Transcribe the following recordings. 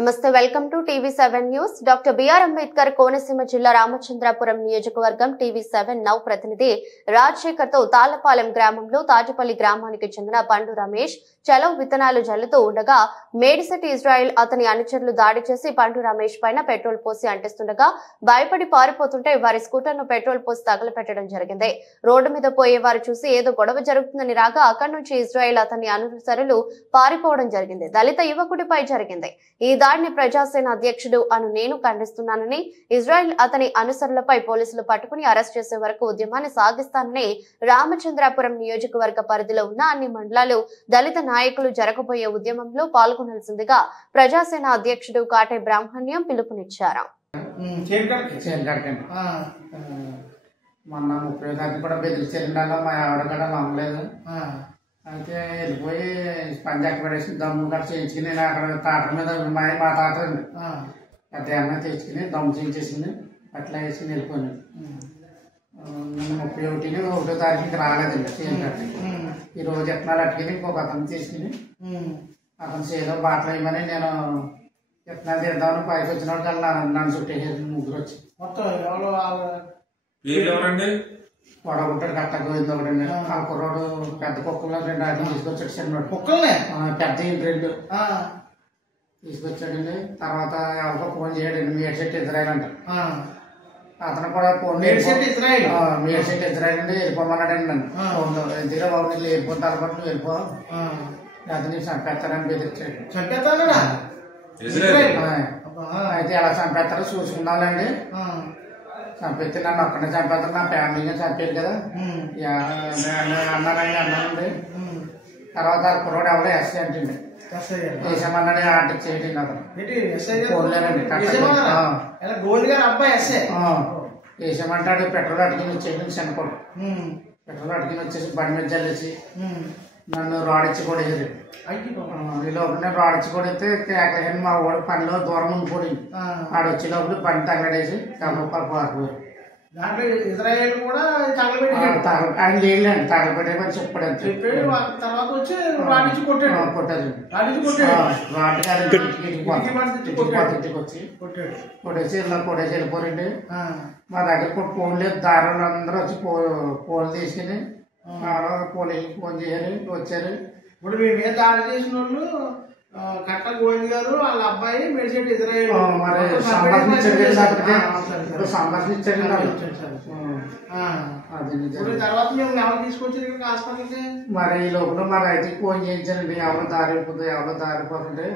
నమస్తే welcome to టీవీ7 news. Doctor BR Ambedkar Konaseema జిల్లా రామచంద్రాపురం నియోజకవర్గం టీవీ7 నౌ ప్రతినిధి రాజశేఖర్ తో తాళ్లపాలెం గ్రామంలో తాటిపల్లి గ్రామానికి చెందిన పండు రమేష్ చలవ విత్తనాలు జల్లుతూ ఉండగా మేడిశెట్టి ఇజ్రాయెల్ అతని అనుచరులు దాడి చేసి పండు రమేష్ పైన పెట్రోల్ పోసి అంటిస్తుండగా భయపడి పారిపోతుంటే వారి స్కూటర్ ను పెట్రోల్ పోసి తగలపెట్టడం జరిగింది. రోడ్డు మీద పోయే వారు చూసి ఏదో గొడవ జరుగుతుందని రాగా అక్కడి నుంచి ఇజ్రాయెల్ అతని అనుచరులు పారిపోవడం జరిగింది. దళిత యువకుడిపై జరిగింది. ఈ దాడిని ప్రజాసేన అధ్యక్షుడు నేను ఖండిస్తున్నానని, ఇజ్రాయెల్ అతని అనుసరులపై పోలీసులు పట్టుకుని అరెస్ట్ చేసే వరకు ఉద్యమాన్ని సాగిస్తానని రామచంద్రాపురం నియోజకవర్గ పరిధిలో ఉన్న అన్ని మండలాలు దళిత నాయకులు జరగబోయే ఉద్యమంలో పాల్గొనాల్సిందిగా ప్రజాసేన అధ్యక్షుడు కాటే బ్రాహ్మణ్యం పిలుపునిచ్చారు. మొన్న 30 తారీఖు కూడా బెదిరించారు. మా ఆవిడ కూడా నమ్మలేదు. అయితే వెళ్ళిపోయి పంజాబ్ పడేసి దమ్ము కట్ట చేయించుకుని నేను అక్కడ తాట మీద మా తాట పెద్ద అమ్మాయి తెచ్చుకుని దమ్ము చేయించేసింది. అట్లా వేసుకుని వెళ్ళిపోయాను. 31వ తారీఖుకి రాలేదండి చేయాలి. ఈ రోజు ఎత్తనాలు అట్టుకుని ఇంకొక అతను తీసుకుని అతను చేలో బాటలు వేయమని నేను ఎత్తనాలు తీద్దామని పైకి వచ్చిన వాళ్ళు నన్ను చుట్టేసి ముగ్గురు వచ్చి మొత్తం పొడగొట్టాడు. కట్ట గోవింది ఒకటండి. ఆ కుర్రోడు పెద్ద కుక్కలు 2 ఆటలు తీసుకొచ్చాడు. చిన్నోడు కుక్కలనే పెద్ద 2 తీసుకొచ్చాడండి. తర్వాత ఎవరికో ఫోన్ చేయడండి. మేడిశెట్టి ఇజ్రాయెల్ అంట. అతను కూడా ఫోన్ మేడిశెట్టి ఇజ్రాయెల్ అండి వెళ్ళిపోమన్నాడండి. నన్ను ఫోన్లో ఎందుకు బాబు నీళ్ళు వెళ్ళిపోతే అలవాటు వెళ్ళిపో అతని చంపేస్తారని బెదిరించాడు. అయితే ఎలా చంపేస్తారో చూసుకున్నానండి. చంపితే నన్ను ఒక్కడే చంపేస్తాను, నా ఫ్యామిలీగా చంపేది కదా అన్నానండి. తర్వాత కుర్రోడు ఎవడో ఎస్ఐ అంటండి. వేసామన్నాడు. ఆట చేయటండి అతను ఫోన్లేనండి. వేసామంటాడు. పెట్రోల్ అటుకుని వచ్చేసి చిన్నకోడు పెట్రోల్ అటుకుని వచ్చేసి బండి మీద చల్లేసి నన్ను రాడిచ్చి కూడా వేసారు. ఈ లోపల నేను రాడిచ్చి కూడా అయితే కేకలేని మా వాడు పనిలో దూరం ఉండిపోయింది. ఆడ వచ్చే లోపల బండి తగలడేసి పారిపోయారు. దాంట్లో ఇజ్రాయెల్ కూడా ఆయన లేదండి. తగలబెట్టేమని చెప్పాడు. తర్వాత వచ్చి రాడిచ్చి కొట్టాడు. కొట్టేసి ఇలా కొట్టేసి వెళ్ళిపోరండి. మా దగ్గర ఫోన్ లేదు. దారులు అందరూ వచ్చి ఫోన్ తీసుకుని పోలీసులు ఫోన్ చేయాలి. వచ్చారు. ఇప్పుడు మీ మీద దాడి చేసిన వాళ్ళు కట్ట గోవింద్ గారు వాళ్ళ అబ్బాయి మేడిశెట్టి ఇజ్రాయెల్ మరి సంభాషించారు. తర్వాత మేము ఎవరు తీసుకొచ్చారు ఇక్కడ హాస్పిటల్కి? మరి ఈ లోపల మా రైతుకి ఫోన్ చేయించారండి. ఎవరు దారిపోతుంటే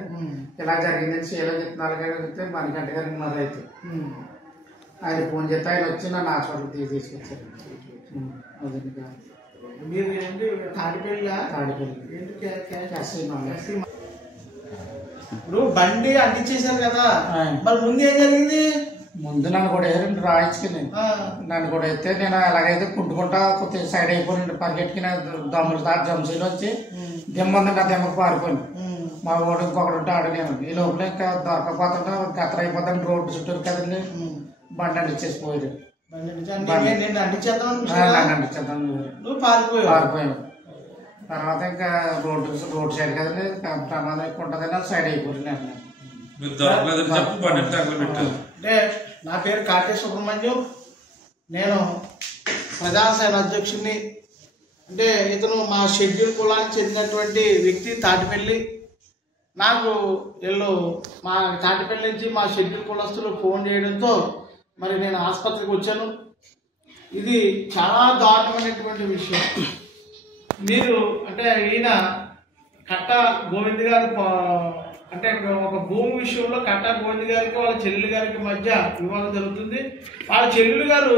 ఇలా జరిగిందని చేయాలని చెప్తున్నారు. కానీ మణికంఠ గారికి మా రైతు ఆయన ఫోన్ చేస్తే ఆయన వచ్చి నన్ను హాస్పిటల్కి తీసుకొచ్చారు. అదే మీరు ఏంటి తాడిపల్లి ఇప్పుడు బండి అంటించేశారు కదా, మరి ముందు ఏం జరిగింది? ముందు నన్ను కూడా వేసారండి. రాయించుకుని నన్ను కూడా అయితే నేను ఎలాగైతే కుంటుకుంటా కొద్దిగా సైడ్ అయిపోయింది. పరిగెట్టుకుని దమ్ములు తాట జంసీలు వచ్చి దిమ్మందండి. ఆ దిమ్మకు పారిపోయింది. మా ఓడు ఇంకొకటి ఉంటే అడిగాను. ఈ లోపల ఇంకా దొరకపోతుంటే గతర అయిపోతాను. రోడ్డు చుట్టూరు కదండి. బండి అంటించేసిపోయారు. పారిపోయాను. తర్వాత ఇంకా రోడ్ సైడ్ కదండి ప్రమాదం ఎక్కువ ఉంటుందని సైడ్ అయిపోయింది. అంటే నా పేరు కాటే సుబ్రహ్మణ్యం. నేను ప్రజాసేన అధ్యక్షుడిని. అంటే ఇతను మా షెడ్యూల్ కులానికి చెందినటువంటి వ్యక్తి. తాటిపల్లి నాకు మా తాటిపల్లి నుంచి మా షెడ్యూల్ కులస్తులు ఫోన్ చేయడంతో మరి నేను ఆసుపత్రికి వచ్చాను. ఇది చాలా దారుణమైనటువంటి విషయం. మీరు అంటే ఈయన కట్ట గోవింద్ గారు అంటే ఒక భూమి విషయంలో కట్ట గోవింద్ గారికి వాళ్ళ చెల్లెలు గారికి మధ్య వివాదం జరుగుతుంది. వాళ్ళ చెల్లెలు గారు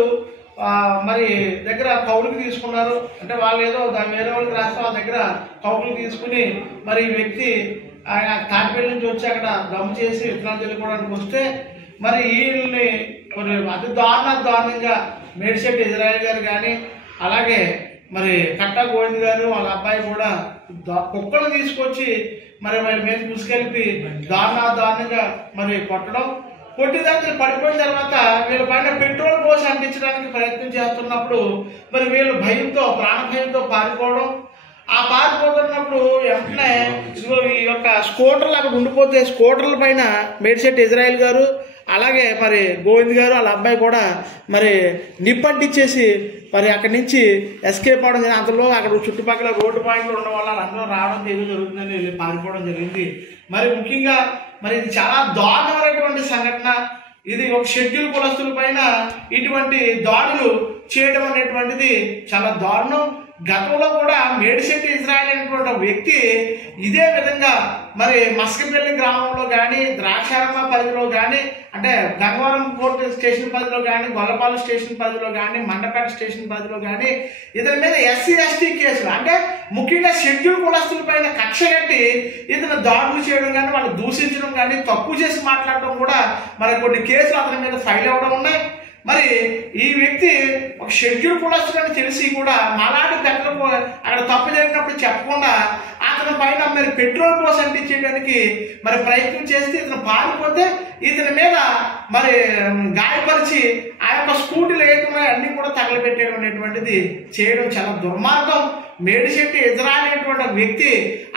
మరి దగ్గర కౌలుకి తీసుకున్నారు. అంటే వాళ్ళు ఏదో వేరే వాళ్ళకి రాస్తే వాళ్ళ దగ్గర కౌలుకి తీసుకుని మరి ఈ వ్యక్తి ఆయన తాటిపల్లి నుంచి వచ్చి అక్కడ దమ్ము చేసి విత్తనాలు చల్లుకోవడానికి వస్తే మరి వీళ్ళని అతి దారుణంగా మేడిశెట్టి ఇజ్రాయెల్ గారు కానీ అలాగే మరి కట్ట గోవింద్ గారు వాళ్ళ అబ్బాయి కూడా కుక్కలు తీసుకొచ్చి మరి వాళ్ళ మీద ముసుకెళ్ళి దారుణంగా మరి కొట్టిదాన్ని పడిపోయిన తర్వాత వీళ్ళ పైన పెట్రోల్ పోసి అంటించడానికి ప్రయత్నం చేస్తున్నప్పుడు మరి వీళ్ళు ప్రాణ భయంతో పారిపోవడం. ఆ పారిపోతున్నప్పుడు వెంటనే ఇదిగో ఈ యొక్క స్కూటర్లు అక్కడ ఉండిపోతే స్కూటర్ల పైన మేడిశెట్టి ఇజ్రాయిల్ గారు అలాగే మరి గోవింద్ గారు వాళ్ళ అబ్బాయి కూడా మరి నిప్పంటిచ్చేసి మరి అక్కడి నుంచి ఎస్కేప్ అవడం జరిగింది. అంతలో అక్కడ చుట్టుపక్కల రోడ్డు పాయింట్లు ఉండడం వల్ల అందరూ రావడం జరుగుతుందని వెళ్ళి పారిపోవడం జరిగింది. మరి ముఖ్యంగా మరి ఇది చాలా దారుణమైనటువంటి సంఘటన. ఇది ఒక షెడ్యూల్ కులస్తుల పైన ఇటువంటి దాడులు చేయడం అనేటువంటిది చాలా దారుణం. గతంలో కూడా మేడిశెట్టి ఇజ్రాయిల్ అనేటువంటి వ్యక్తి ఇదే విధంగా మరి మస్కపల్లి గ్రామంలో కానీ ద్రాక్షారమ్మ పరిధిలో కానీ అంటే గంగవరం కోర్టు స్టేషన్ పరిధిలో కానీ గొల్లపాలెం స్టేషన్ పరిధిలో కానీ మండపేట స్టేషన్ పరిధిలో కానీ ఇతని మీద SC/ST కేసులు అంటే ముఖ్యంగా షెడ్యూల్ కులస్తుల పైన కక్ష కట్టి ఇతను దాడులు చేయడం కానీ వాళ్ళు దూషించడం కానీ తక్కువ చేసి మాట్లాడడం కూడా మరి కొన్ని కేసులు అతని మీద ఫైల్ అవ్వడం ఉన్నాయి. మరి ఈ వ్యక్తి ఒక షెడ్యూల్ కులస్తులని తెలిసి కూడా మాలాంటి పెద్దలకు అక్కడ తప్పు జరిగినప్పుడు చెప్పకుండా అతని పైన మరి పెట్రోల్ పోసి అంటించేయడానికి మరి ప్రయత్నం చేస్తే ఇతను పారిపోతే ఇతని మీద మరి గాయపరిచి ఆ యొక్క స్కూటీలు ఏతున్నాయో అన్ని కూడా తగలబెట్టడం అనేటువంటిది చేయడం చాలా దుర్మార్గం. మేడిశెట్టి ఇజ్రాయిల్ అనేటువంటి వ్యక్తి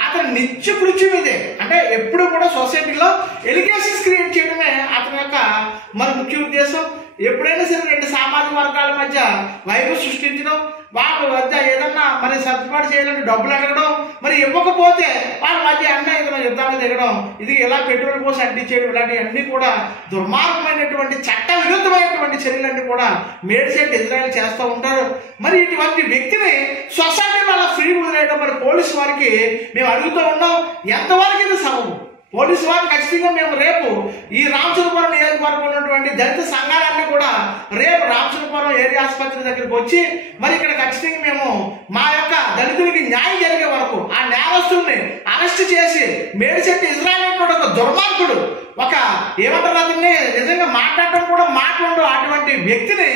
అతను నిత్య కృత్యం ఇదే అంటే ఎప్పుడు కూడా సొసైటీలో ఎలిగేషన్స్ క్రియేట్ చేయడమే అతని యొక్క మరి ముఖ్య ఉద్దేశం. ఎప్పుడైనా సరే రెండు సామాజిక వర్గాల మధ్య వైపు సృష్టించడం, వాళ్ళ మధ్య ఏదన్నా మరి సర్దుబాటు చేయాలంటే డబ్బులు అడగడం, మరి ఇవ్వకపోతే వాళ్ళ మధ్య అన్న యుద్ధాలు దిగడం, ఇది ఇలా పెట్రోల్ పోసి అంటించేయడం ఇలాంటివన్నీ కూడా దుర్మార్గమైనటువంటి చట్ట విరుద్ధమైనటువంటి చర్యలన్నీ కూడా మేడిశెట్టి ఇజ్రాయిల్ చేస్తూ ఉంటారు. మరి ఇటువంటి వ్యక్తిని సొసైటీలో అలా ఫ్రీ వదిలేయడం మరి పోలీసు వారికి మేము అడుగుతూ ఉన్నాం, ఎంతవరకు ఇది సబబు? పోలీసు వారు ఖచ్చితంగా మేము రేపు ఈ రామచంద్రపురం నియోజకవర్గంలో ఉన్నటువంటి దళిత సంఘాలన్నీ కూడా రేపు రామచంద్రపురం ఏరియా ఆసుపత్రి దగ్గరికి వచ్చి మరి ఇక్కడ ఖచ్చితంగా మేము మా యొక్క దళితులకి న్యాయం జరిగే వరకు ఆ నేరస్తుల్ని అరెస్ట్ చేసి మేడిశెట్టి ఇజ్రాయిల్ అనేటువంటి ఒక దుర్మార్గుడు ఒక ఏమంటారు అతన్ని నిజంగా మాట్లాడటం కూడా మాట్లాడు అటువంటి వ్యక్తిని